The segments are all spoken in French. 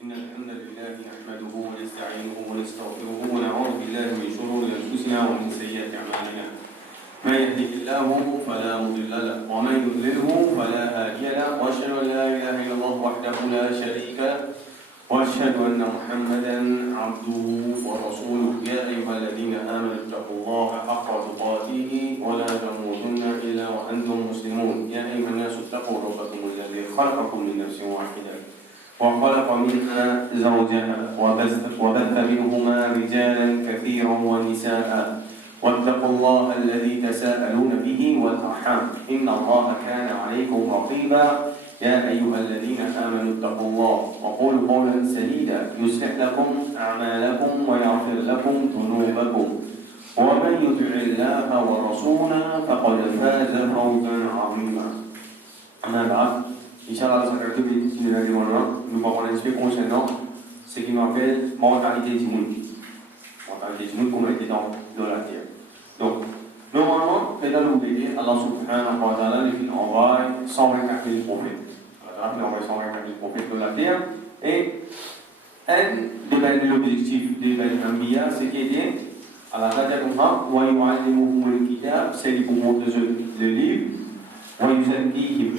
إن الحمد لله نحمده ونستعينه ونستغفره ونعوذ بالله من شرور أنفسنا ومن سيئات أعمالنا. من يهده الله فلا مضل له ومن يضلله فلا هادي له وأشهد أن لا إله إلا الله وحده لا شريك له وأشهد أن محمدا عبده ورسوله. يا أيها الذين آمنوا اتقوا الله حق تقاته ولا تموتن إلا وأنتم مسلمون. يا أيها الناس اتقوا ربكم الذي خلقكم من نفس واحدة وخلق منها زوجها وبث منهما رجالا كثيرا ونساء واتقوا الله الذي تساءلون به والأرحام إن الله كان عليكم رقيبا. يا أيها الذين آمنوا اتقوا الله وقولوا قولا سديدا يصلح لكم أعمالكم ويغفر لكم ذنوبكم ومن يطع الله ورسوله فقد فاز فوزا عظيما. أما بعد, Inch'Allah, ça va être une nous allons expliquer concernant ce qui m'appelle mentalité du monde. Mentalité du monde, comme on était dans la terre. Donc, normalement, dans l'oubli, Allah subhanahu wa ta'ala il envoie 124 000 prophètes. Allah il envoie 124 000 prophètes de la terre. Et un de l'objectif de l'Ambiya, c'est qu'il est à la date comme ça, wa yu'allimuhum al-kitab, c'est pour montrer le livre, wa yuzakkihim.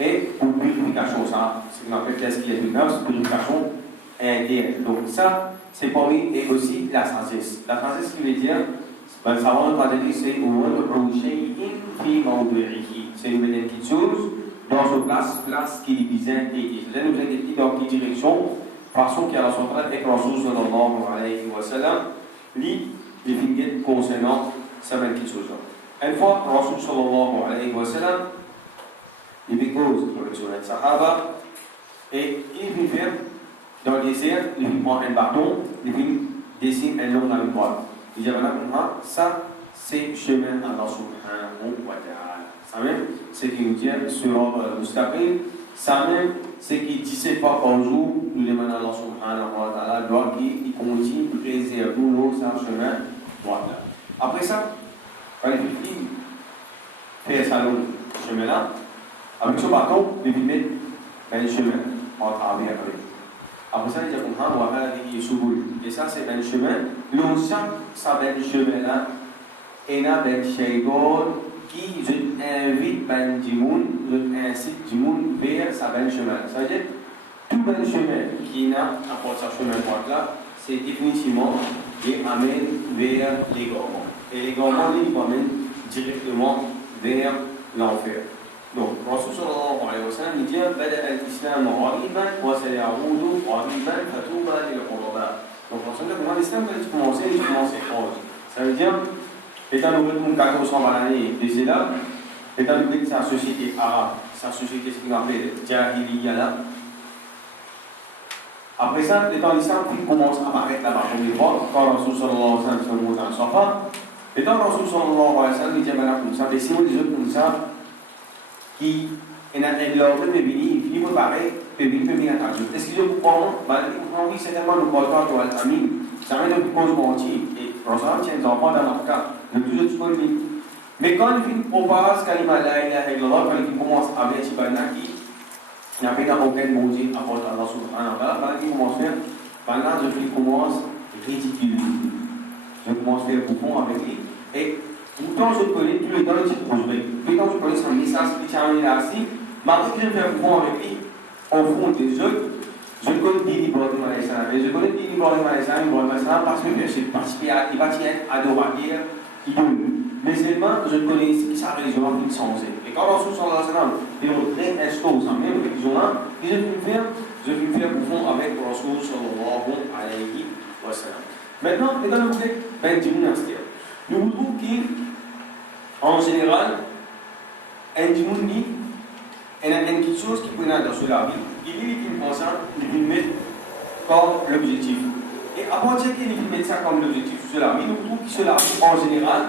Et pour purification, ça, c'est ce qu'on appelle qu'est-ce qu'il y a de neuf, purification interne. Donc ça, c'est pour lui, et aussi la sagesse. La sagesse qui veut dire, ben, ça va nous dire, c'est c'est une petite chose dans une place qui est bien indiquée. Là, nous avons dit dans quelle direction, façon qui a la centrale avec Rasul sallallahu alayhi wa sallam, lui, les figures concernant sa petite chose. Une fois, Rasul sallallahu alayhi wa sallam, il dépose sur les Sahaba et il vient faire dans le désert, il prend un bâton, il dessine un long dans le bois. Il dit voilà, ça c'est chemin Allah subhanahu wa ta'ala. Ça même, c'est qui nous dit sur le mustaqim, ça même, c'est qui 17 fois par jour, nous demandons à Allah subhanahu wa ta'ala, doit qu'il continue de préserver nous sur le chemin. Voilà. Après ça, quand il finit faire ça long chemin là, avec ce bâton, il met un chemin en travers avec. Après ça, il dit et ça, c'est un chemin. L'ancien, ça va être un chemin là. Et là, il y a un shaytan qui invite du monde, incite du monde vers sa belle chemin. Ça veut dire tout bel chemin qui n'a apporté sa chemin droit là, c'est définitivement qui amène vers l'égarement. Et l'égarement, il amène directement vers l'enfer. Donc, Rasul sallallahu alayhi wa sallam dit Bada al-Islam ghariban wa sayaudu ghariban fatuba lil ghuraba. Donc, Rasul dit que l'islam va commencer proche. Ça veut dire, étant donné que 400 années de là, étant donné que sa société arabe, sa société ce qu'on appelle Jahiliya là, après ça, étant l'islam qui commence à apparaître là-bas pour les fois, quand Rasul sallallahu alayhi wa sallam se monte dans le Safa, étant Rasul sallallahu alayhi wa sallam dit comme ça, mais si on dit comme ça, qui est un l'ordre de venir, il faut pareil, peut venir à ta jour. Est-ce que je comprends? Oui, c'est tellement le porteur de l'Amin. Ça veut dire que je mentir. Et Rosa tient les enfants dans notre cas. Le plus de tout le monde. Mais quand il propose Kalima la ilaha illallah, quand il commence à faire Tibana qui n'a pas aucun maudit à porter Allah subhanahu wa ta'ala, il commence à faire, pendant je commence à ridiculiser. Je commence à faire bouffon avec lui. Et pourtant, je connais tous les temps de cette projet. Pourtant, je connais son message qui tient là aussi. Malgré que je fais un point avec lui, au fond des autres, je connais Dini Ibrahim alayhi salam. Et je connais Dini Ibrahim alayhi salam parce que j'ai participé à l'évangile adorateur, idole. Mais seulement, je connais sa religion qui est changée. Et quand Rasul sallallahu alayhi wa sallam, il réinstaure sa même religion-là, et je vais me faire profond avec Rasul sallallahu alayhi wa sallam. Maintenant, dans le fait, ben, du monastère. Nous voulons qu'en général, un djimouni, il y a une petite chose qui peut être dans la vie, il est qu'il pense ça, il veut mettre comme l'objectif. Et à partir qu'il veut mettre ça comme l'objectif sur la vie, nous trouvons que sur la vie, en général,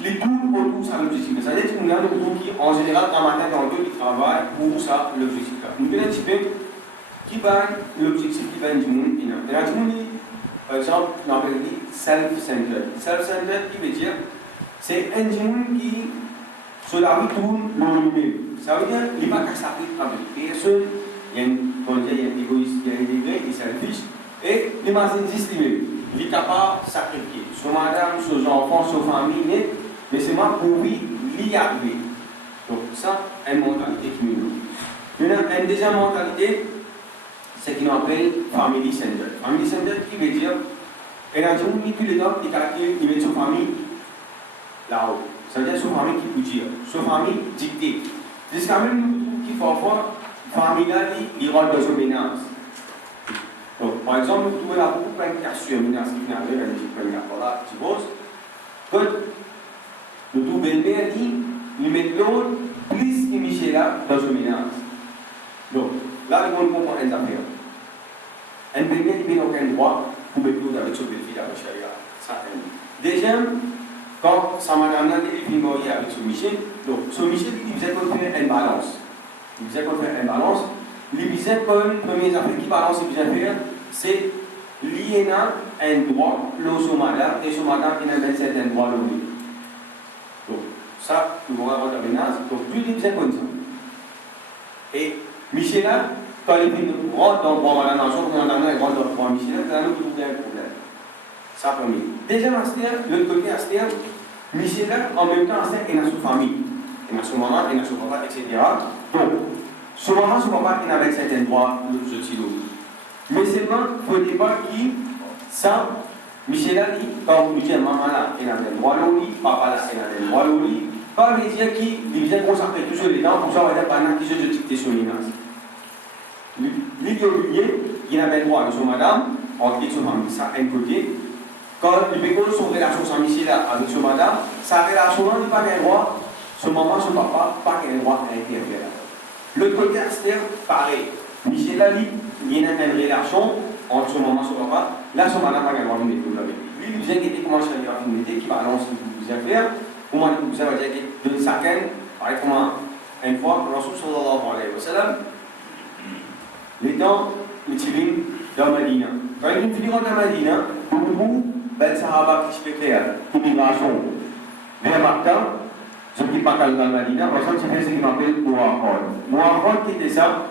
les tours autour de l'objectif. C'est-à-dire que nous trouvons qu'en général, un matin dans le deux, ils travaillent pour ça, l'objectif. Nous voulons un petit peu qui va l'objectif qui va être djimouni. Et un djimouni, par exemple, on appelle self-centered. Self-centered, qui veut dire, c'est un djimouni qui, sur la vie, tourne dans lui-même. Ça veut dire, il va qu'à s'appeler avec personne, il y a un égoïste, il y a un degré, il est selfish, et l'imagine distribuer. Il est capable de sacrifier. Sur madame, sur les enfants, sur la famille, mais c'est moi pour lui, l'y arriver. Donc, ça, une mentalité qui nous donne. Maintenant, une deuxième mentalité, c'est ce qu'on appelle family centered. Family centered, qui veut dire, et dans une tous les temps, il met sa famille là-haut. Ça veut dire sa famille qui peut dire, sa famille dictée. Jusqu'à même nous qui parfois, la famille là, il rentre dans une menace. Donc, par exemple, nous trouvons là beaucoup de cas sur une menace qui n'arrive à dire que là, tu bosses. Quand nous trouvons belle-mère, il met l'autre plus que Michel là dans une menace. Donc, là, nous comprenons une affaire. Un belle-mère, il n'a aucun droit pour mettre l'autre avec son belle-fille avec ça. Deuxième, quand sa madame a été mariée avec son Michel, donc son Michel, il faisait qu'on fait une balance. Il faisait qu'on fait une balance. Il faisait comme première affaire qui balance, il faisait faire, c'est lié à un droit, l'eau sur madame, et sur madame, il a un certain droit de lui. Donc, ça, nous allons avoir la menace. Donc, tout il faisait comme ça. Et Michel, quand il rentre dans le droit madame, il rentre dans le droit Michel, il a un problème. Ça premier. Deuxième aspect, l'autre côté aspect, Michel, en même temps, il a sa famille. Il a son maman, il a son papa, etc. Donc, son maman, son papa, il avait certains droits, je dis l'autre. Mais seulement, il ne faut pas qu'il, ça, Michel a dit, quand vous dites maman là, il a des droits au lit, papa là, il a des droits au lit, pas veut dire qu'il vient consacrer tout sur les dents, pour ça, on va dire, pendant qu'il se dicte sur l'inace. Lui, il avait le droit de son madame, en dit son famille, ça, un côté. Quand il veut son relation sans Michel avec son madame, sa relation n'a pas de droit, son maman, son papa, pas de droit à l'interférer. L'autre côté, c'est pareil. Michel a dit, il y a une relation entre son maman et son papa, là, son madame n'a pas de droit de mettre avec lui. Lui, il vous inquiétez comment ça va finir, qui balance ce que vous avez fait, comment vous avez dit que de chacun, par exemple, une fois, Rasul sallallahu alayhi wa sallam, les temps, le Tibin, dans Medina. Quand il finit dans Medina, beaucoup ben Sahaba qui se fait immigration vers Makkah, ceux qui partent dans la Madina, par exemple, c'est ce qu'on appelle Mouahod. Mouahod qui était ça,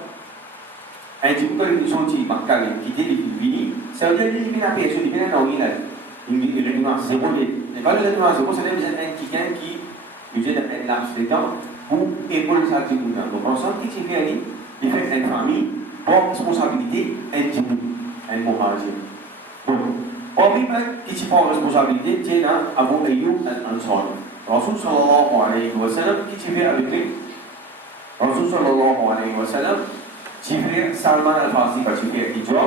un petit peu quand ils sont sortis Makkah, ils quittaient les Philippines, ça veut dire qu'ils viennent à personne, ils viennent à Naomi là. Ils viennent à zéro. Et quand ils viennent à zéro, c'est quelqu'un qui utilise un laps de temps pour épauler ça qui nous donne. Donc, ensemble, qui s'est fait, il fait une famille, pour responsabilité, un petit peu, un moralier. Donc, Parmi qui prend responsabilité, c'est Abu Ayyub al-Ansari. Rasul sallallahu alayhi wa sallam, qui fait avec lui Rasul sallallahu alayhi wa sallam, qui fait Salman al-Farsi, parce qu'il fait Hijra.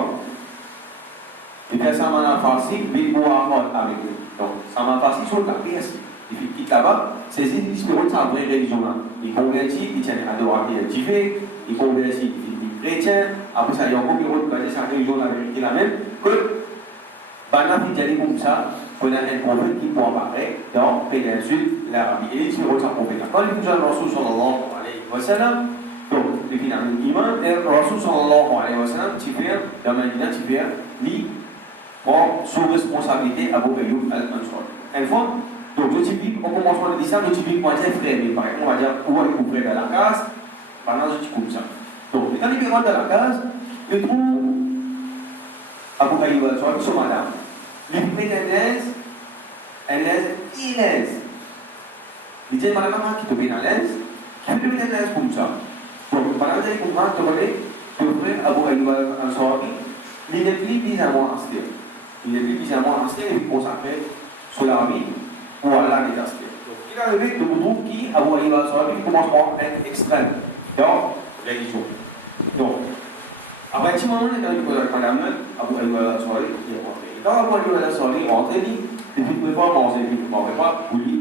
Il fait Salman al-Farsi, il boit avec lui. Donc, Salman al-Farsi, il sort de la pièce. Il quitte là-bas, c'est l'espérance de sa vraie religion là. Il convertit, il tient à droite, il fait, il convertit, il est chrétien, après ça, il y a encore une autre, sa religion, la vérité la même, que Bana Fidjali comme ça, on a un prophète qui peut apparaître dans la péninsule l'Arabie. Et il se retrouve prophète. Quand il dit Rasul sallallahu alayhi wa sallam, donc, il finit un iman, et Rasul sallallahu alayhi wa sallam, tu fais, dans la Medina, tu fais, lui, prend sous responsabilité Abu Ayyub al-Ansari. Une fois, donc, le typique, au commencement de l'islam, le typique, on va dire frère, mais par exemple, on va dire, où est-ce qu'on dans la case, pendant ce comme ça. Donc, quand il rentre dans la case, il trouve Abu Ayyub al-Ansari, son madame. Il fait un l'aise. Il dit, madame, qui te met à l'aise, qui te met à l'aise comme ça. Donc, madame, vous allez comprendre, tu frère Abu Ayyub al-Ansari, il n'est plus bizarrement aspect. Il n'est plus bizarrement aspect, il est consacré sur la vie pour Allah des aspects. Donc, il est arrivé de groupe qui, Abu Ayyub al-Ansari, commence à être extrême dans la religion. Donc, après un petit moment, il est arrivé pour madame, Abu Ayyub al-Ansari, il est rentré. Quand Abu Ayyub al-Ansari est rentré, il ne pouvait pas manger, il ne pouvait pas bouillir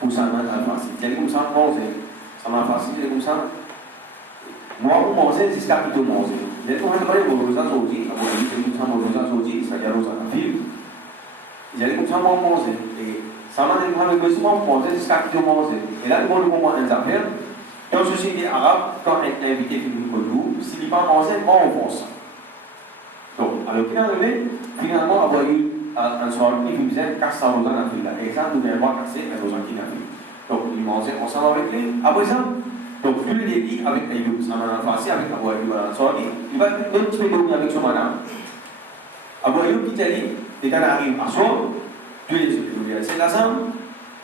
pour Salman al-Farsi. Il est comme ça, manger. Salman al-Farsi, il est comme ça. Moi, pour manger, c'est ce qu'il faut manger. Il est comme ça, il est comme ça, il est comme ça, c'est-à-dire dans film. Il est comme ça, manger. Et Salman al-Farsi, il est manger, c'est ce qu'il faut manger. Et là, il faut comprendre une affaire. Dans la société arabe, quand un invité finit pour nous, s'il n'est pas mangé, on pense. Donc, alors qu'il est arrivé, finalement, Abu Ayyub al-Ansari, il faisait casser sa rosa dans la file. Et ça, nous n'avons pas cassé la rosa qui n'a fait. Donc, il mangeait ensemble avec lui. Après ça, Donc, plus le débit avec Ayoub, ça m'a passé avec Abu Ayoub al-Ansari, il va un petit peu dormir avec son madame. Abu Ayoub qui dit, il arrive à soi, tous les autres, c'est la somme,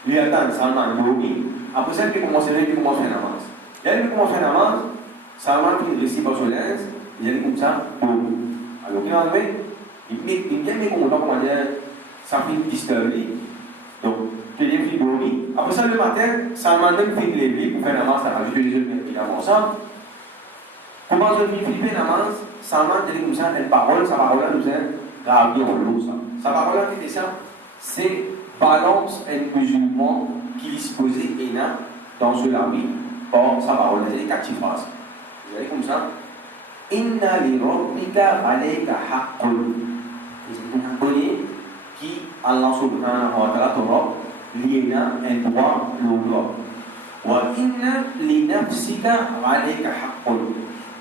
lui attend Salman dormir, après ça, il commence à faire namaz. Il commence à faire namaz, Salman qui récite par son linge, il dit comme ça, dormir. Alors, il a il vient comment ça fait disturber. Donc, tu es bien dormir. Après ça, le matin, Salman même fait lever pour faire namaz, ça rajoute les autres évidemment ça. Comment je vis faire namaz, Salman dit comme ça, sa parole nous est gravée en l'eau. Sa parole qui dit ça, c'est balance un musulman qui dispose et n'a dans ce lavi par sa parole. C'est 4 phrases. Vous allez comme ça. Inna li rabbika alayka haqqun. C'est un qui Allah subhanahu wa ta'ala t'aura lié un droit l'autre. Wa inna li nafsika alayka haqqun.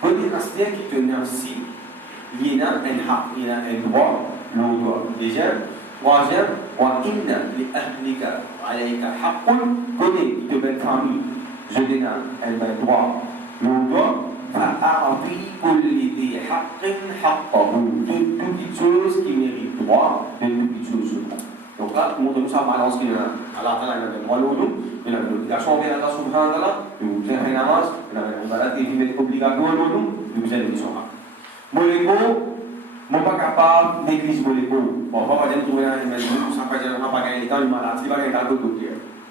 Bonne aspect qui te merci lié un droit l'autre. Déjà, troisième, wa inna li ahlika alayka haqqun. Bonne qui te belle famille, je donne un droit l'autre. فأعطي كل ذي حق حقه. Toute petite chose qui mérite droit de toute petite chose. Donc là, montre-nous ça balance qui est là. Allah Ta'ala il a droit l'eau, il a l'obligation envers Allah subhanahu wa ta'ala, vous avez fait namaz, il a une balade qui est obligatoire l'eau, vous avez une mission. Moléco, mon pas capable d'église moléco. Bon, on va dire trouver un médecin, ça va dire on n'a pas gagné le temps, il m'a dit, il va gagner le temps de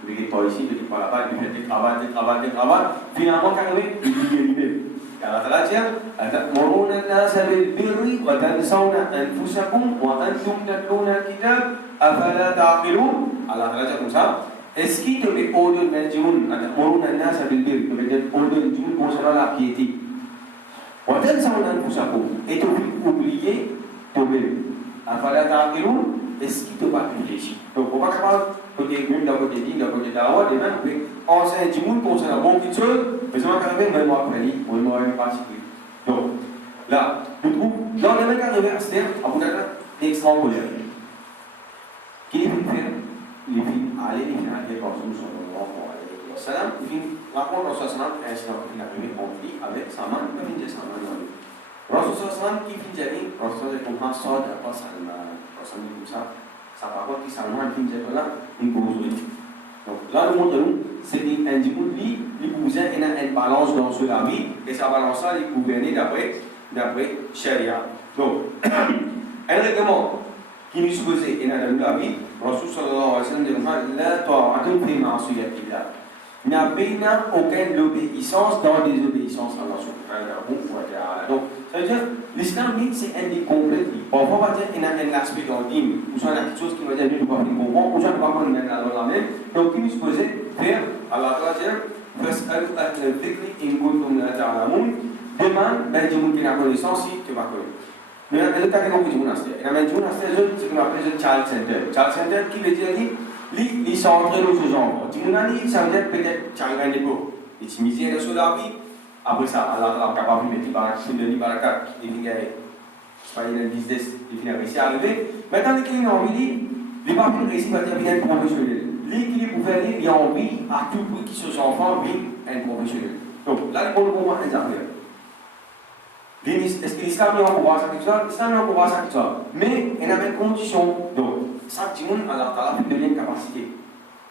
il n'est pas ici, il n'est pas là-bas, il fait des travaux. Finalement, quand il dit lui-même. Allah Ta'ala dit أتأمرون الناس بالبر وتنسون أنفسكم وأنتم تتلون الكتاب أفلا تعقلون. Allah Ta'ala dit comme ça. Est-ce qu'il te met ordre de أتأمرون الناس بالبر, te met ordre de concernant la piété. وتنسون أنفسكم, et tu oublier toi-même. أفلا تعقلون, est-ce qu'il te va réfléchir? Donc on va capable côté d'un côté din, d'un côté d'Awa, des mêmes côté enseigne du monde concernant bon petite chose, mais ça va arriver même moi après lui, on va aller particulier. Donc là, nous trouvons dans les mêmes cas de verset, à vous dire extraordinaire. Qui est venu faire? Il est venu aller, il est venu aller par Zoom sur le moment pour salam, il vient raconter au salam un incident qu'il a arrivé en vie avec sa main, il vient de sa main dans lui. Rasul sallam qui vient d'aller, Rasul sallam comprend ça de la passe à Rasul comme ça. Sa parole qui s'allume qui nous là, une cause. Donc là, nous montrons, c'est un individu qui pouvait avoir une balance dans sa vie, et sa balance là, il gouvernait d'après Sharia. Donc, un règlement qui nous supposait dans la vie, Rasul sallallahu alayhi wa sallam dit la ta'atun fi ma'asiyatillah. Il n'y a aucune obéissance dans des obéissances à Allah subhanahu wa ta'ala. Donc, ça veut dire, l'islam, c'est un des complets. Parfois, on va dire qu'il y a un aspect dans le dîme, ou soit il y a quelque chose qui va dire, nous ne pouvons pas comprendre, ou soit nous ne pouvons pas mettre dans la même. Donc, il est supposé faire, Allah va dire, فَاسْأَلُوا أَهْلَ الذِّكْرِ إِن كُنتُمْ لَا تَعْلَمُونَ. Demande, ben, dis-moi qui n'a connaissance, si tu vas connaître. Mais le cas qui n'a pas de monastère. Il y a un monastère, c'est ce qu'on appelle le child center. Child center, qui veut dire, ils sont entrés dans ce genre. Dis-moi, ça veut dire peut-être child center pour intimiser dans la vie. Après ça, Allah est capable de mettre des barakat, il finit à le business, il finit à réussir à arriver. Maintenant, les clients ont envie, les parents réussissent à devenir un professionnel. Les clients pour faire, ils ont envie, à tout prix, qu'ils soient enfants, vivent un professionnel. Donc, là, il faut voir les affaires. Est-ce que l'islam est encouragé à ça? L'islam est encouragé à ça. Mais il y a une condition. Donc, ça, tout le monde a la capacité.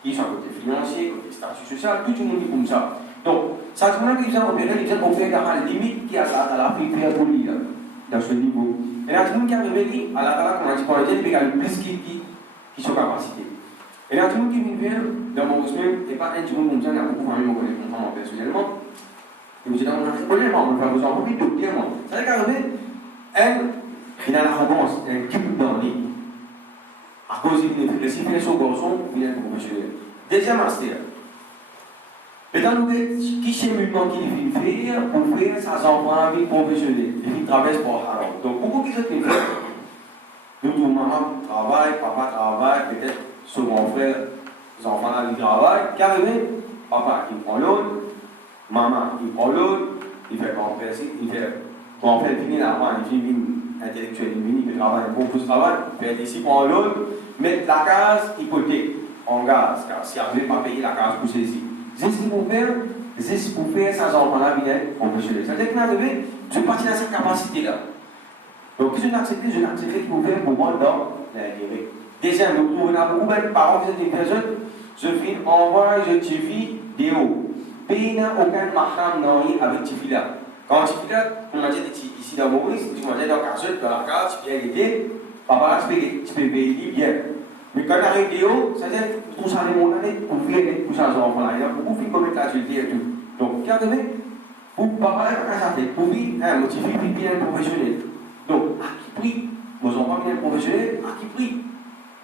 Qui sont côté financier, côté statut social, tout le monde est comme ça. Donc, ça tout le monde qui vient opérer, il vient opérer dans la limite qui a la fait pour lui, dans ce niveau. Et là, tout le monde qui a révélé, à la tala, comme on a dit pour le il y a le plus qui sont capacités. Et là, tout le monde qui vient faire, dans mon semaine, et pas un tout le monde comme ça, il y a beaucoup de familles, on connaît comprendre personnellement. Et vous dites, on a fait probablement, on va vous en profiter doctement. Ça veut dire qu'arriver, elle, il a l'arrogance, elle quitte dans lui. À cause de ses finances au garçon, il est professionnel. Deuxième aspect. Et dans le qui cheminement qu'il vient faire pour faire sa enfants vie professionnelle, il traverse par haram. Donc, beaucoup qui se font faire, nous, maman travaille, papa travaille, peut-être son grand frère, les enfants là, ils travaillent, carrément, papa il prend l'autre, maman il prend l'autre, il fait grand-père, il fait grand-père, il finit là, il finit intellectuel, il travaille, un bon travail, il fait ici, prend l'autre, mais la case hypothèque en gaz, car si elle ne veut pas payer la case pour celle-ci. C'est ce qu'ils vont faire, c'est pour faire ça, enfants-là, bien professionnel. C'est-à-dire qu'il arrive, je partis dans cette capacité-là. Donc, je n'accepte qu'il faut faire pour moi dans la durée. Déjà, nous trouvons beaucoup de parents qui sont des personnes, je finis, envoie, je tifie, des hauts. Pays n'a aucun mahram dans avec tifie-là. Quand tifie-là, on m'a dit ici dans Maurice, tu m'as dit dans Carzut, dans la carte, tu peux aider, papa, tu peux payer bien. Mais quand on arrive des hauts, c'est-à-dire tout ça, les mondes, pour faire tout ça, les enfants-là, il y a beaucoup de filles comme l'adulte et tout. Donc, regardez, pour papa, ça fait, pour lui, motiver, bien professionnel. Donc, à qui prix vos enfants bien professionnels, à qui prix?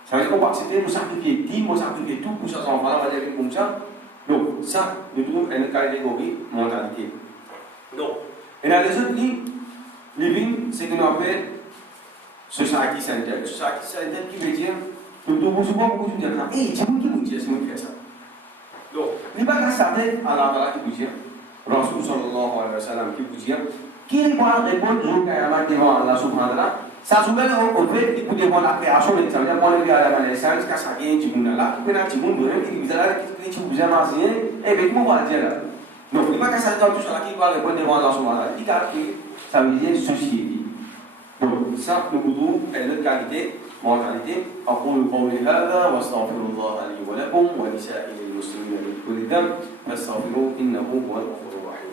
Ça veut dire qu'on va accepter, nous sacrifier 10, nous sacrifier tout pour ces enfants-là, on va dire comme ça. Donc, ça, nous trouvons une catégorie mentalité. Donc, et dans les autres livres, c'est ce qu'on appelle Society Center. Society Center qui veut dire, nous trouvons souvent beaucoup de gens qui disent, hé, c'est moi qui vous dis, c'est moi qui fais ça. Donc, il n'y a pas qu'à s'attendre à la qui vous dit, Rasul sallallahu alayhi wa sallam qui vous dit, qui répond jour devant Allah subhanahu wa ta'ala, ça souvent au fait qu'il devant la création de ça veut dire qu'on est à la naissance qu'à ça vient du monde là qui peut être du monde qui vous allez qui vous avez marché et bien comment on va dire là donc il pas qu'à ça tout ça qui va répondre devant Allah subhanahu wa ta'ala qui a ça veut dire société donc ça nous pouvons notre qualité mentalité أقول قولي هذا وأستغفر الله لي ولكم ولسائر المسلمين من كل ذنب فاستغفروه إنه هو الغفور الرحيم.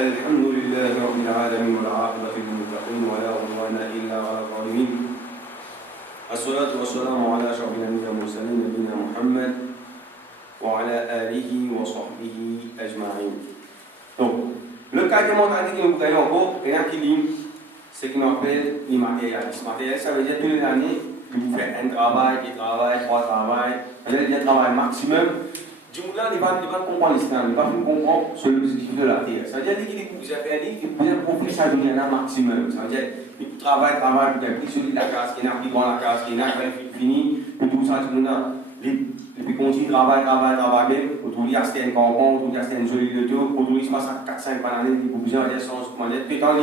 الحمد لله رب العالمين والعاقبة للمتقين ولا عدوان إلا على الظالمين. الصلاة والسلام على أشرف الأنبياء والمرسلين نبينا محمد وعلى آله وصحبه أجمعين. Donc, le cas de mentalité que nous voyons encore, il y a qui lit ce qu'on appelle l'immatérialisme. Matériel, ça veut dire tous les années, vous faites un travail, deux travails, trois travails, un travail maximum. Du coup, là, il va comprendre l'islam, il va comprendre l'objectif de la terre. Ça veut dire qu'il vous a fait qu'il vous a profité ça du maximum. Ça veut dire qu'il travaille, vous avez pris celui de la case, qui n'a pris dans la case, qui n'a pas fini, tout ça, tout le monde. Et puis continue, travaille, autour de c'était un campement, autour de c'était une jolie de tout, autour de 4-5 années, il vous a des sens, puis quand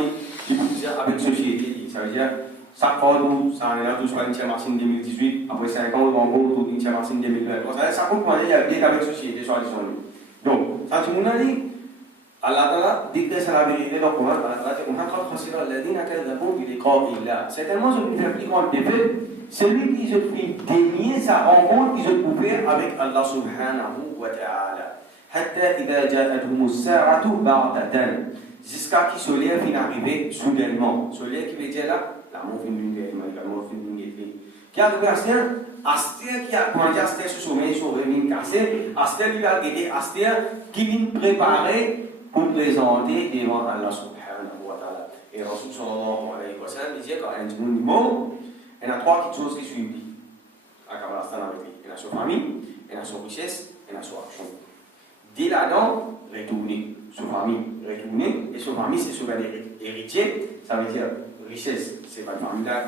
il vous a avec société, ça veut dire. Chaque fois, ça en est là, tout sur l'Initial Martin 2018, après 5 ans, on va autour de l'Initial Martin 2023. Ça compte il y a bien avec la société, soit disons. Donc, ça, tout le monde a dit, Allah déclare la vérité dans le Coran, Allah dit, c'est tellement ce qui fait plus grand défait, celui qui se fait dénier sa rencontre qui se trouvait avec Allah subhanahu wa ta'ala. حتى إذا جاءتهم الساعة بغتة jusqu'à qui se lève et arriver soudainement. Se lève qui veut dire là, la mort finit d'une guerre, la mort finit d'une guerre. Qui a trouvé Asteur qui a commencé Asteur se sommeil, se réveille cassé, Asteur lui a guidé, Asteur qui vient préparer pour présenter devant Allah subhanahu wa ta'ala. Et Rasul sallallahu alayhi wa sallam disait quand un monde mort, il y a trois choses qui suivent. À Kabbalastan avec lui. Il y a sa famille, il y a sa richesse, il y a sa action. Dès là-dedans, retourner. Sa famille, retourner. Et sa famille, c'est son héritier. Ça veut dire richesse. C'est pas une famille-là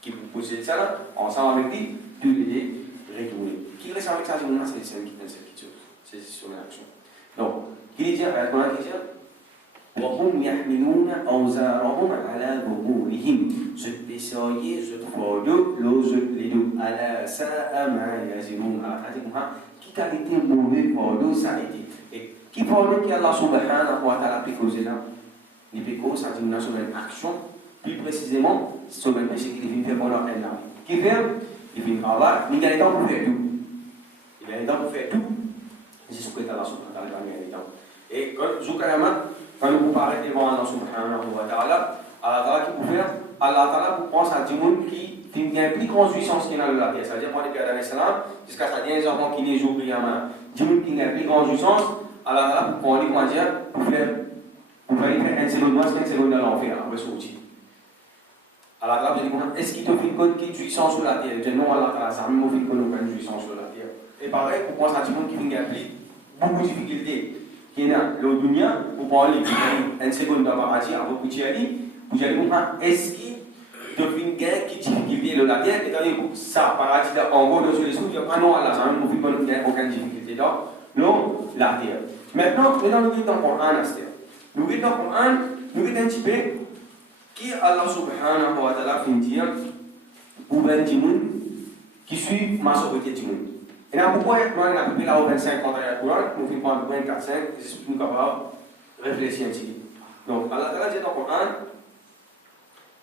qui possède ça là. Ensemble avec lui, tous les retourner. Qui reste avec ça, c'est celle qui fait cette chose. C'est son action. Donc, qui dit dire, qu'on a dit dire, وهم يحملون أوزارهم على ظهورهم. Je descendais, je fardeau, l'ose les deux. على ساء ما يزرون. Qui qualité mauvais fardeau ça a été. Et qui fardeau qui Allah subhanahu wa ta'ala peut causer là. Il peut causer ça d'une action. Plus précisément, c'est sur le péché qu'il vient faire pendant un an. Qui fait? Il vient travailler, mais il a le temps pour faire tout. Il a le temps pour faire tout. C'est ce que Allah subhanahu wa ta'ala a le temps. Et quand nous parlons devant Allah subhanahu wa ta'ala, Allah qui peut faire, Allah ta'ala pour prendre ça du monde qui a une plus grande puissance qu'il a dans la terre. C'est-à-dire, pour les pères d'Islam, jusqu'à ce qu'il y ait des enfants qui naissent au Qiyamah, du monde qui a une plus grande puissance, Allah ta'ala pour prendre, comment dire, pour faire un seconde mois, c'est un seconde dans l'enfer, après sortir. Allah ta'ala vous dit, est-ce qu'il te fait une puissance sur la terre? Il dit non, Allah ta'ala, ça me fait une puissance sur la terre. Et pareil, pour prendre ça du monde qui a beaucoup de difficultés. Qui est là, le dunya, pour parler, une seconde dans le paradis, après Koutiali, vous allez comprendre, est-ce qu'il devine gain qui difficulté de la terre, et quand ça, paradis, en gros, de solution, il dit, ah non, Allah, ça ne nous fait pas aucune difficulté dans la terre. Maintenant, nous allons dans le Coran, nous allons dans le Coran, nous allons un petit peu, qui Allah subhanahu wa ta'ala fait dire, pour 20 gens qui suivent ma sauveté du monde. Et là, pourquoi nous avons appelé la 25 contre le Coran, nous faisons pas 24, 5, nous sommes capables de réfléchir un petit peu. Donc, Allah ta'ala dit dans le Coran,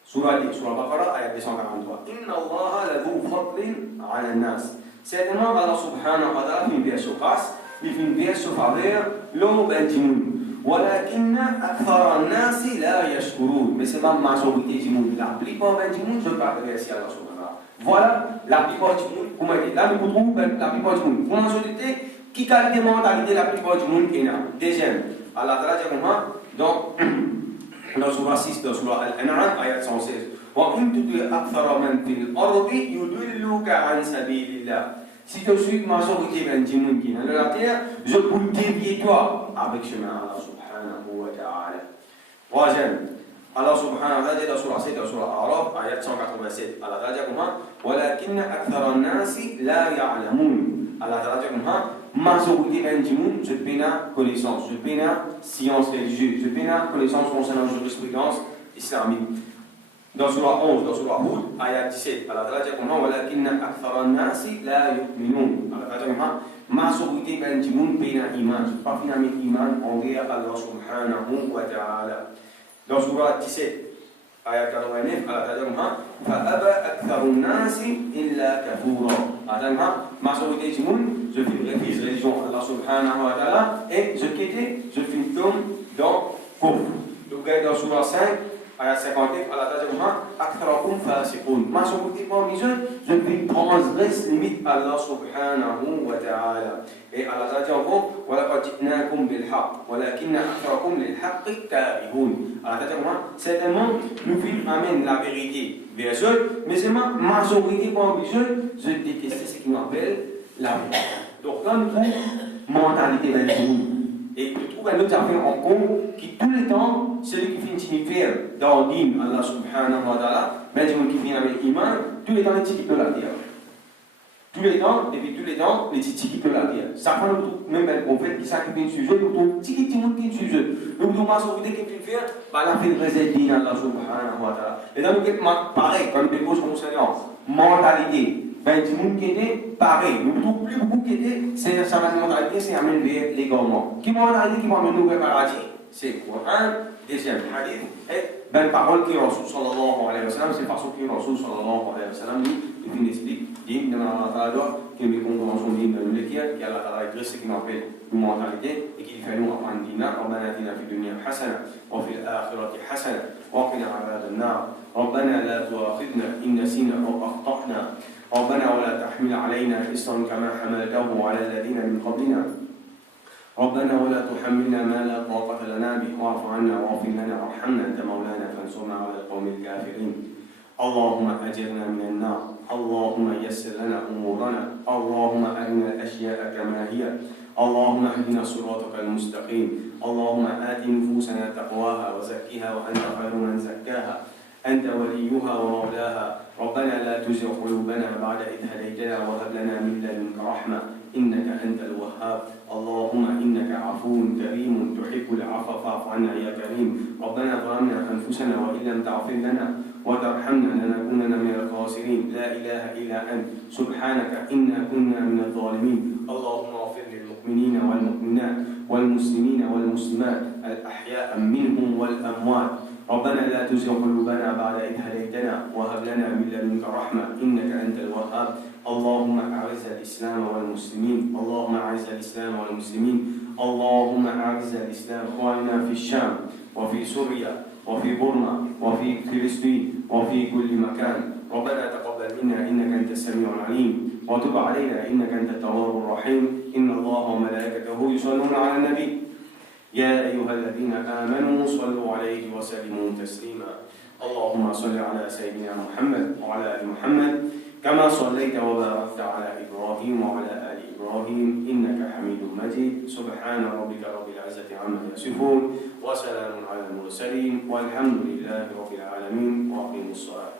Surah Al-Baqarah, ayat 243. Inna Allah ladhu fadlin ala nas. Certainement, Allah subhanahu wa ta'ala fait une version grâce, il fait une version faveur, l'homme du monde. ولكن أكثر الناس لا يشكرون. Mais c'est pas ma majorité du monde. La plupart du monde, je ne parle pas ici Allah subhanahu wa ta'ala. Voilà, la plupart du monde, comment dire, là nous trouvons la plupart du monde. Pour majorité, qui qualité mentalité la plupart du monde est là. Deuxième, Allah ta'ala dit comment dans Surah 6, dans Surah Al-An'am, ayat 116. وَإِن تُطِعْ أَكْثَرَ مَنْ فِي الْأَرْضِ يُضِلُّكَ عَنْ سَبِيلِ اللَّهِ. Si tu suis ma majorité du monde qui est dans la terre, je peux dévier toi avec chemin Allah subhanahu wa ta'ala. Troisième, Allah subhanahu wa ta'ala dit dans Surah 7, dans Surah Al-A'raf, ayat 187. Allah ta'ala dit comment وَلَكِنَّ أَكْثَرَ النَّاسِ لَا يَعْلَمُونَ. Allah ta'ala dit comment majorité du monde, je peine connaissance, je peine science religieuse, je peine connaissance concernant la jurisprudence islamique. Dans Surah 11, dans Surah Hud, ayat 17, Allah ta'ala dit comment وَلَكِنَّ أَكْثَرَ النَّاسِ لَا يُؤْمِنُونَ. Allah ta'ala dit comment majorité du monde peine iman, je pas finalement iman envers Allah subhanahu wa ta'ala. Dans Surah 17, ayat 89, Allah ta'ala dit comment فَأَبَى أَكْثَرُ النَّاسِ إِلَّا كَفُورًا. Allah ta'ala dit comment majorité du monde, je refuse religion Allah subhanahu wa ta'ala et je fais tombe dans Kufr. Donc dans Surah 5, ayat 58, Allah ta'ala dit comment أَكْثَرَكُمْ فَاسِقُونَ. Majorité parmi eux, je fais transgresse limite Allah subhanahu wa ta'ala. Et Allah ta'ala dit encore وَلَقَدْ جِئْنَاكُمْ بِالْحَقِّ وَلَكِنَّ أَكْثَرَكُمْ لِلْحَقِّ كَارِهُونَ. Allah ta'ala dit comment certainement, nous amène la vérité vers eux, mais c'est ma majorité parmi eux, je déteste ce qui m'appelle la vérité. Donc là, nous trouvons mentalité d'un monde. Et nous trouvons un autre affaire en compte qui, tous les temps, celui qui finit de faire dans le dîme, Allah subhanahu wa ta'ala, ben, qui finit avec l'iman, tous les temps, les tickets de la terre. Tous les temps, et puis tous les temps, les tickets de la terre. Ça prend le tout, même un prophète qui sacrifie une sujet, nous trouvons tickets de monde qui est sujet. Nous trouvons ma sauveté qui finit de faire, ben, la fait de réserve dîme, Allah subhanahu wa ta'ala. Et là, nous sommes pareil, quand nous déposons concernant mentalité. Ben, du monde qui était pareil. Nous ne trouvons plus beaucoup qui était, c'est sa mentalité, c'est amener vers l'égarement. Qui mentalité qui va amener nous vers le paradis? C'est le Coran, deuxième hadith, et ben, parole qui est Rasul sallallahu alayhi wa sallam, c'est façon qui est Rasul sallallahu alayhi wa sallam, il finit d'expliquer, dit, dans la ta'ala, qui est une convention dit dans le qui Allah ta'ala écrit ce qu'il appelle une mentalité, et qui fait nous apprendre dina, ربنا آتنا في الدنيا حسنة وفي الآخرة حسنة وقنا عذاب النار ربنا لا تؤاخذنا إن نسينا أو أخطأنا ربنا ولا تحمل علينا إصرا كما حملته على الذين من قبلنا ربنا ولا تحملنا ما لا طاقة لنا به واعف عنا واغفر لنا وارحمنا أنت مولانا فانصرنا على القوم الكافرين اللهم أجرنا من النار اللهم يسر لنا أمورنا اللهم أرنا الأشياء كما هي اللهم اهدنا صراطك المستقيم اللهم آت نفوسنا تقواها وزكها وأنت خير من زكاها أنت وليها ومولاها ربنا لا تزغ قلوبنا بعد إذ هديتنا وهب لنا من لدنك رحمة إنك أنت الوهاب اللهم إنك عفو كريم تحب العفو فاعف عنا يا كريم ربنا ظلمنا أنفسنا وإن لم تغفر لنا وترحمنا لنكونن من الخاسرين لا إله إلا أنت سبحانك إنا كنا من الظالمين اللهم اغفر للمؤمنين والمؤمنات والمسلمين والمسلمات الأحياء منهم والأموات ربنا لا تزغ قلوبنا بعد إذ هديتنا وهب لنا من لدنك رحمة إنك أنت الوهاب اللهم أعز الإسلام والمسلمين اللهم أعز الإسلام والمسلمين اللهم أعز الإسلام إخواننا في الشام وفي سوريا وفي بورما وفي فلسطين وفي كل مكان ربنا تقبل منا إنك أنت السميع العليم وتب علينا إنك أنت التواب الرحيم إن الله وملائكته يصلون على النبي يا أيها الذين آمنوا صلوا عليه وسلموا تسليما اللهم صل على سيدنا محمد وعلى آل محمد كما صليت وباركت على إبراهيم وعلى آل إبراهيم إنك حميد مجيد سبحان ربك رب العزة عما يصفون وسلام على المرسلين والحمد لله رب العالمين وأقيموا الصلاة